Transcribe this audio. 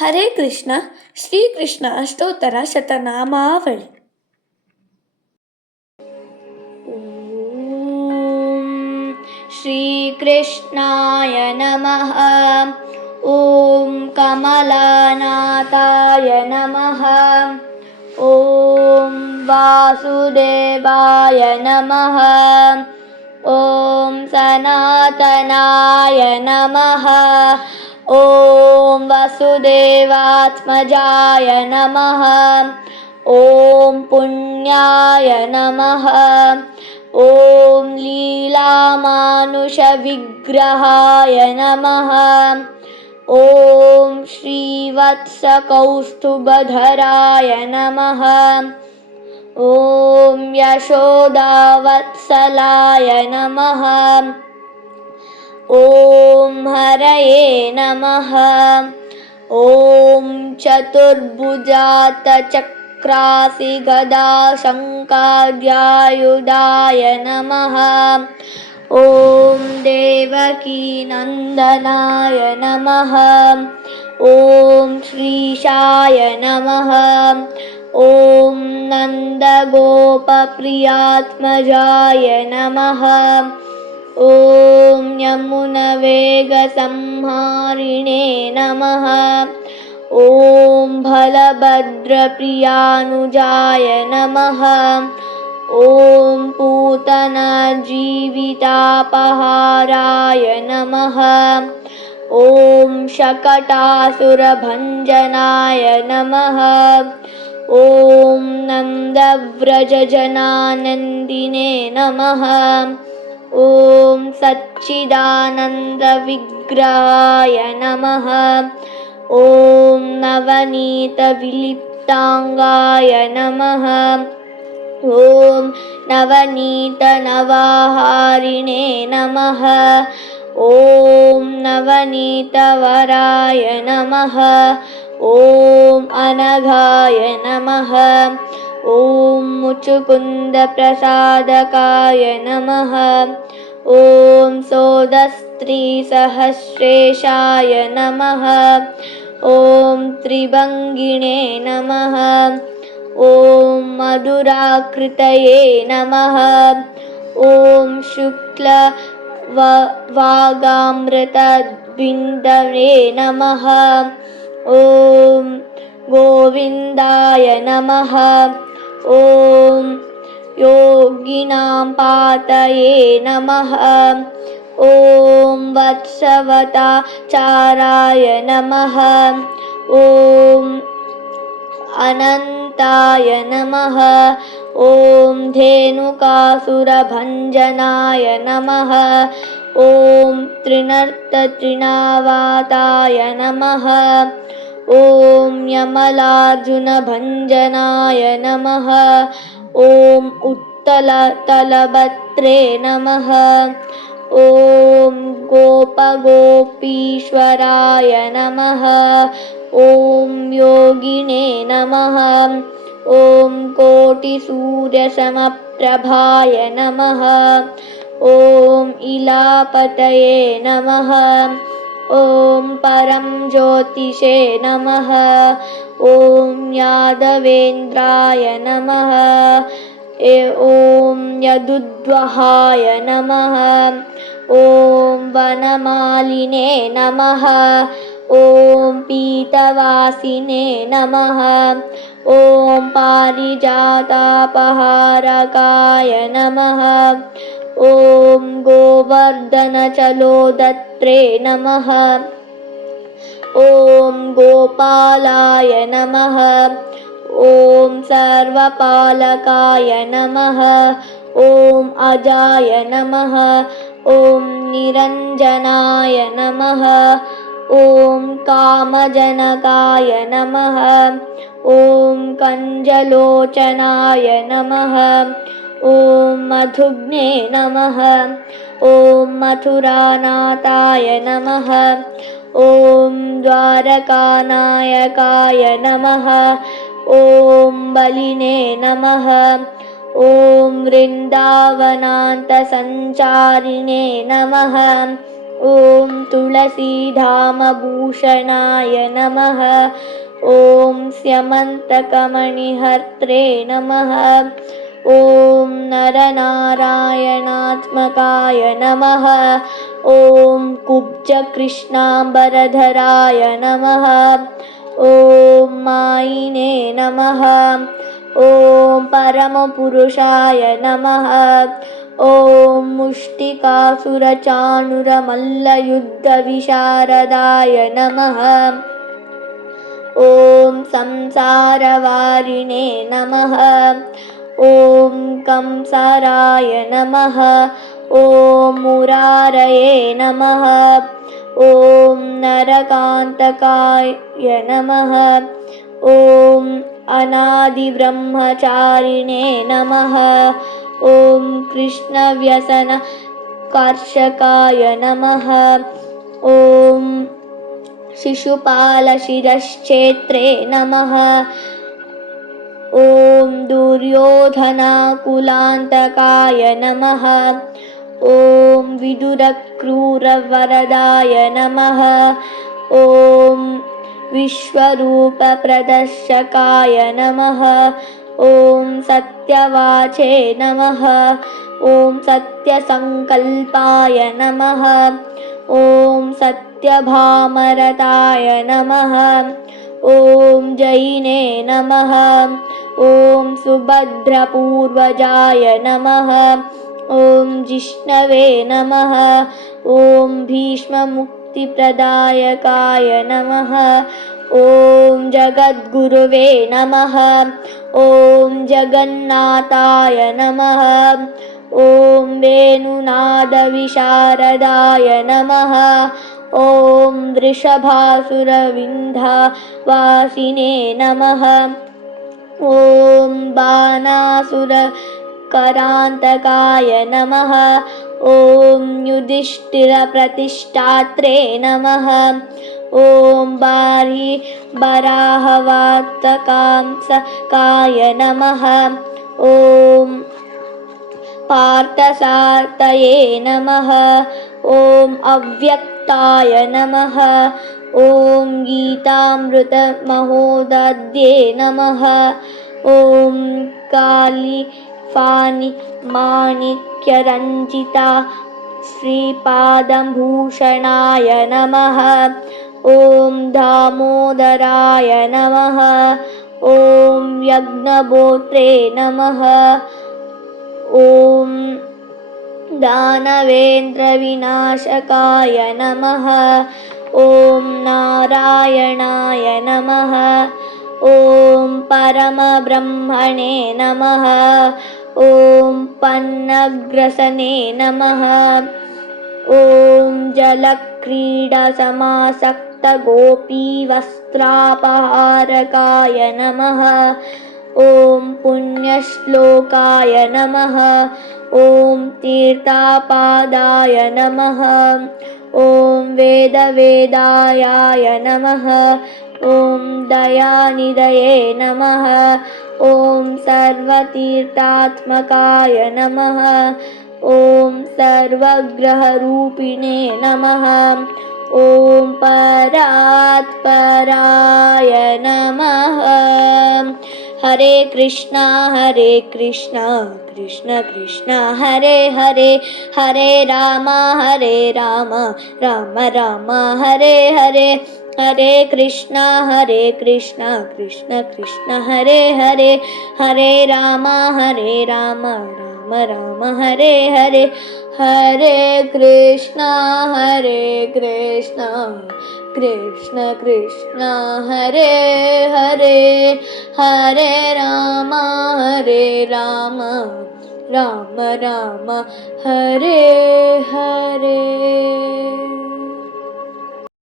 ಹರೇ ಕೃಷ್ಣ ಶ್ರೀಕೃಷ್ಣ ಅಷ್ಟೋತ್ತರ ಶತನಾಮಾವಳಿ. ಓಂ ಶ್ರೀಕೃಷ್ಣಾಯ ನಮಃ. ಓಂ ಕಮಲನಾಥಾಯ ನಮಃ. ಓಂ ವಾಸುದೇವಾಯ ನಮಃ. ಓಂ ಸನಾತನಾಯ ನಮಃ. ಓಂ ವಸುದೇವಾತ್ಮಜಾಯ ನಮಃ. ಓಂ ಪುಣ್ಯಾಯ ನಮಃ. ಓಂ ಲೀಲಾಮಾನುಷವಿಗ್ರಹಾಯ ನಮಃ. ಓಂ ಶ್ರೀವತ್ಸಕೌಸ್ತುಭಧರಾಯ ನಮಃ. ಓಂ ಯಶೋದಾವತ್ಸಲಾಯ ನಮಃ. ಓಂ ಹರಯೇ ನಮಃ. ಓಂ ಚತುರ್ಭುಜಾತಚಕ್ರಾಸಿ ಗದಾಶಂಖಾದ್ಯಾಯುಧಾಯ ನಮಃ. ಓಂ ದೇವಕೀನಂದನಾಯ ನಮಃ. ಓಂ ಶ್ರೀಶಾಯ ನಮಃ. ಓಂ ನಂದಗೋಪಪ್ರಿಯಾತ್ಮಜಾಯ ನಮಃ. ಓಂ ಯಮುನವೇಗಸಂಹಾರಿಣೇ ನಮಃ. ಓಂ ಬಲಭದ್ರಪ್ರಿಯಾನುಜಾಯ ನಮಃ. ಓಂ ಪೂತನಜೀವಿತಾಪಹಾರಾಯ ನಮಃ. ಓಂ ಶಕಟಾಸುರಭಂಜನಾಯ ನಮಃ. ಓಂ ನಂದವ್ರಜಜನಾನಂದಿನೇ ನಮಃ. ಓಂ ಸಚ್ಚಿದಾನಂದವಿಗ್ರಹಾಯ ನಮಃ. ಓಂ ನವನೀತವಿಲಿಪ್ತಾಂಗಾಯ ನಮಃ. ಓಂ ನವನೀತನವಹಾರಿಣೇ ನಮಃ. ಓಂ ನವನೀತವರಾಯ ನಮಃ. ಓಂ ಅನಘಾಯ ನಮಃ. ಓಂ ಮುಚುಕುಂದಪ್ರಸಾದಕಾಯ ನಮಃ. ಓಂ ಸೋದಸ್ತ್ರೀಸಹಸ್ರೇಶಾಯ ನಮಃ. ಓಂ ತ್ರಿಭಂಗಿಣೇ ನಮಃ. ಓಂ ಮಧುರಾಕೃತಯೇ ನಮಃ. ಓಂ ಶುಕ್ಲವಾಗಾಮೃತಬಿಂದವೇ ನಮಃ. ಓಂ ಗೋವಿಂದಾಯ ನಮಃ. ಓಂ ಯೋಗಿನಾಂ ಪಾತಯೇ ನಮಃ. ಓಂ ವತ್ಸವತಾಚಾರಾಯ ನಮಃ. ಓಂ ಅನಂತಾಯ ನಮಃ. ಓಂ ಧೇನುಕಾಸುರಭಂಜನಾಯ ನಮಃ. ಓಂ ತ್ರಿನರ್ತತ್ರಿನಾವಾತಾಯ ನಮಃ. ಓಂ ಯಮಲಾರ್ಜುನಭಂಜನಾಯ ನಮಃ. ಓಂ ಉತ್ತಲತಲಭತ್ರೇ ನಮಃ. ಓಂ ಗೋಪಗೋಪೀಶ್ವರಾಯ ನಮಃ. ಓಂ ಯೋಗಿನೇ ನಮಃ. ಓಂ ಕೋಟಿಸೂರ್ಯಸಮಪ್ರಭಾಯ ನಮಃ. ಓಂ ಇಲಾಪತಯೇ ನಮಃ. ಓಂ ಪರಂ ಜ್ಯೋತಿಷೇ ನಮಃ. ಓಂ ಯಾದವೇಂದ್ರಾಯ ನಮಃ. ಓಂ ಯದುದ್ವಹಾಯ ನಮಃ. ಓಂ ವನಮಾಲಿನೇ ನಮಃ. ಓಂ ಪೀತವಾಸಿನೇ ನಮಃ. ಓಂ ಪಾರಿಜಾತಾಪಹಾರಕಾಯ ನಮಃ. ಓಂ ಗೋವರ್ಧನಚಲೋದತ್ರೇ ನಮಃ. ಓಂ ಗೋಪಾಲಾಯ ನಮಃ. ಓಂ ಸರ್ವಪಾಲಕಾಯ ನಮಃ. ಓಂ ಅಜಾಯ ನಮಃ. ಓಂ ನಿರಂಜನಾಯ ನಮಃ. ಓಂ ಕಾಮಜನಕಾಯ ನಮಃ. ಓಂ ಕಂಜಲೋಚನಾಯ ನಮಃ. ಓಂ ಮಧುಗ್ನೇ ನಮಃ. ಓಂ ಮಥುರಾನಾಥಾಯ ನಮಃ. ಓಂ ದ್ವಾರಕಾನಾಯಕಾಯ ನಮಃ. ಓಂ ಬಲಿನೇ ನಮಃ. ಓಂ ವೃಂದಾವನಾಂತಸಂಚಾರಿಣೇ ನಮಃ. ॐ तुलसीधामभूषणाय नमः। ॐ स्यमन्तकमणिहर्त्रे नमः। ॐ नरनारायणात्मकाय नमः। ॐ कुब्जकृष्णाम्बरधराय नमः। ॐ मायिने नमः। ॐ परमपुरुषाय नमः। ॐ मुष्टिकासुरचाणूरमल्लयुद्धविशारदाय नमः। ॐ संसारवारिणे नमः। ॐ कंसराय नमः। ॐ मुरारये नमः। ॐ नरकान्तकाय नमः। ॐ अनादिब्रह्मचारिणे नमः। ॐ कृष्णव्यसनकर्षकाय नमः। ॐ शिशुपालशिरश्चेत्रे नमः। ॐ दुर्योधनाकुलान्तकाय नमः। ॐ विदुरक्रूरवरदाय नमः। ॐ विश्वरूपप्रदर्शकाय नमः। ॐ सत्यवाचे नमः। ॐ सत्यसङ्कल्पाय नमः। ॐ सत्यभामरताय नमः। ॐ जैने नमः। ॐ सुभद्रपूर्वजाय नमः। ॐ जिष्णवे नमः। ॐ भीष्ममुक्तिप्रदायकाय नमः। ॐ जगद्गुरुवे नमः। ॐ जगन्नाथाय नमः। ॐ वेणुनादविशारदाय नमः। ॐ वृषभासुरविन्ध्यवासिने नमः। ॐ बाणासुरकरान्तकाय नमः। ॐ युधिष्ठिरप्रतिष्ठात्रे नमः। ॐ बराहवातकांसकाय नमः। ॐ पार्थसार्थये नमः। ॐ अव्यक्ताय नमः। ॐ गीतामृतमहोदध्ये नमः। ॐ कालिफानि माणिक्यरञ्जिता श्रीपादभूषणाय नमः। ॐ दामोदराय नमः। ॐ यज्ञबोत्रे नमः। ॐ दानवेन्द्रविनाशकाय नमः। ॐ नारायणाय नमः। ॐ परमब्रह्मणे नमः। ॐ पन्नग्रसने नमः। ॐ जलक्रीडासमासक्तगोपीवस्त्रापहारकाय नमः। ॐ पुण्यश्लोकाय नमः। ॐ तीर्थापादाय नमः। ॐ वेदवेदायाय नमः। ॐ दयानिधये नमः। ॐ सर्वतीर्थात्मकाय नमः। ॐ सर्वग्रहरूपिणे नमः। ॐ परात्पराय नमः। हरे कृष्णा कृष्ण कृष्ण हरे हरे, हरे राम राम राम हरे हरे। हरे कृष्णा कृष्ण कृष्ण हरे हरे, हरे राम राम राम हरे हरे। हरे कृष्णा कृष्ण कृष्ण हरे हरे, हरे राम राम राम हरे हरे।